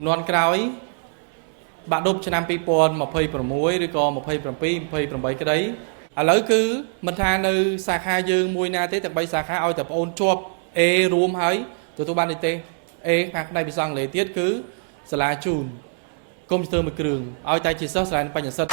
non kroi bạn đục cho năm people mà phơi pro muối rồi còn một phơi pro bảy cái đấy à lỡ cứ mình tha nơi xa kha dương mùi na tế tập bay xa kha ao tập ôn chộp e rùm hấy tụi ban đi tê e hoặc đây bị sang lệ tiết cứ sla chùn công tơ một cường ao tay chỉ sơ sla phải nhận sật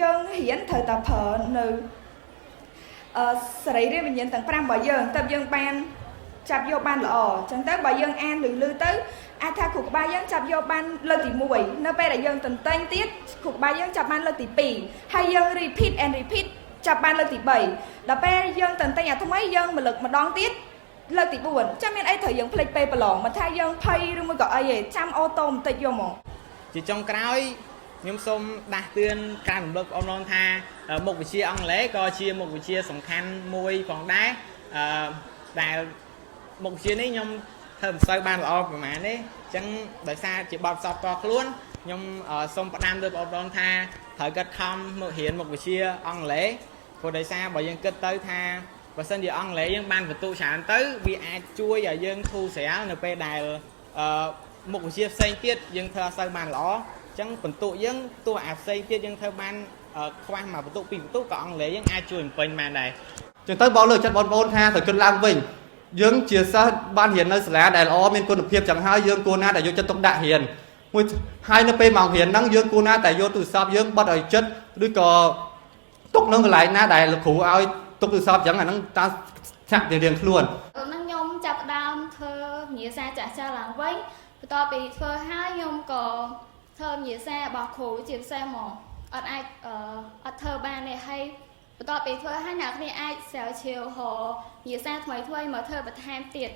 យើងរៀនត្រូវតែប្រើនៅសេរីរាង្គវិញ្ញាណទាំង5របស់យើងតើយើងបានចាប់យកបានល្អអញ្ចឹងទៅបើយើងអានឮទៅអាចថាគ្រូក្បាលយើងចាប់យកបានលើកទី1នៅពេលដែលយើងតន្ទែងទៀតគ្រូក្បាលយើងចាប់បានលើកទី2ហើយយើង repeat and repeat ចាប់បានលើកទី3ដល់ពេលយើងតន្ទែងអាថ្មីយើងមកលើកម្ដងទៀតលើកទី4ចាំមានអីត្រូវយើងភ្លេចពេលប្រឡងមិនថាយើងភ័យឬមួយក៏អីទេចាំអូតូបន្តិចយកមកជាចុងក្រោយខ្ញុំសូមដាស់តឿនការរំលឹកបងប្អូនថាមុខវិជ្ជាអង់គ្លេសក៏ជាមុខវិជ្ជាសំខាន់មួយផងដែរដែលមុខវិជ្ជានេះខ្ញុំធ្វើមិនសូវបានល្អប្រហែលទេអញ្ចឹងដោយសារជាបទពិសោធន៍ផ្ទាល់ខ្លួនខ្ញុំសូមផ្ដាំទៅបងប្អូនថាត្រូវកាត់ខំមករៀនមុខវិជ្ជាអង់គ្លេសព្រោះដោយសារបើយើងគិតទៅថាបើសិនជាអង់គ្លេសយើងបានបន្ទុកច្រើនទៅវាអាចជួយឲ្យយើងធូរស្រាលនៅពេលដែលមុខវិជ្ជាផ្សេងទៀតយើងធ្វើអត់សូវបានល្អចឹងបន្ទុកយើងទោះអាផ្សេងទៀតយើងធ្វើបានខ្វះមកបន្ទុកពីបន្ទុកក៏អង់គ្លេសយើងអាចជួយបំពេញបានដែរចឹងទៅបងលើកចិត្តបងប្អូនថាត្រូវគិតឡើងវិញយើងជាសិស្សបានរៀននៅសាលាដែលល្អមានគុណភាពចឹងហើយយើងគួរណាតែយកចិត្តទុកដាក់រៀនមួយហើយនៅពេលមករៀនហ្នឹងយើងគួរណាតែយកទូរស័ព្ទយើងបិទឲ្យចិត្តឬក៏ទុកនៅកន្លែងណាដែលលោកគ្រូឲ្យទុកទូរស័ព្ទចឹងអាហ្នឹងតើចាក់រៀងខ្លួនហ្នឹងខ្ញុំចាប់ដើមធ្វើវិញ្ញាសាចាស់ឡើងវិញបន្ទាប់ពីធ្វើហើយខ្ញុំក៏ធ្វើវិញ្ញាសារបស់គ្រូជាពិសេសមកអត់អាចអត់ធ្វើបានទេហើយបន្ទាប់ពីធ្វើហើយអ្នកគ្នាអាចស្រាវជ្រាវរកវិញ្ញាសាថ្មីមកធ្វើបន្ថែមទៀត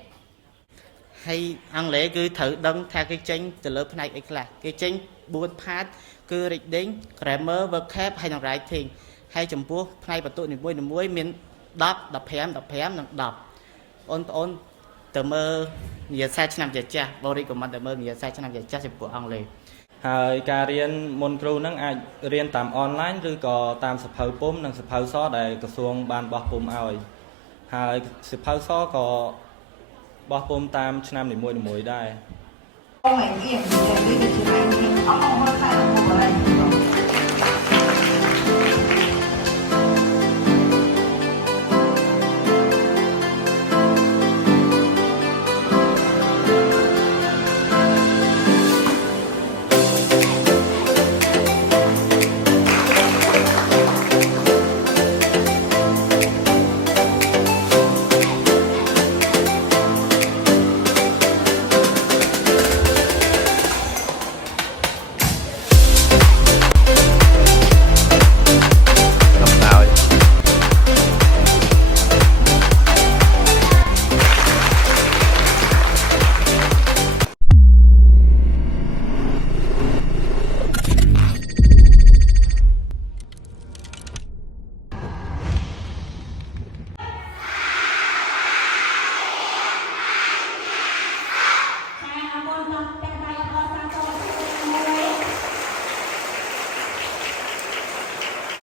ហើយអង់គ្លេសគឺត្រូវដឹងថាគេចេញទៅលើផ្នែកអីខ្លះគេចេញ4 part គឺ reading grammar vocab ហើយនិង writing ហើយចំពោះផ្នែកបន្ទុកនីមួយមាន10 15 15និង10បងប្អូនទៅមើលវិញ្ញាសាឆ្នាំចាស់បរិកម្មទៅមើលវិញ្ញាសាឆ្នាំចាស់ចំពោះអង់គ្លេសហើយការរៀនមុនគ្រូនឹងអាចរៀនតាមអនឡាញឬក៏តាមសភៅពុម្ពនិងសភៅសដែលក្រសួងបានបោះពុម្ពឲ្យហើយសភៅសក៏បោះពុម្ពតាមឆ្នាំនីមួយដែរអូនឯងរៀនទៅជាអត់មកថាមកอะไรHai con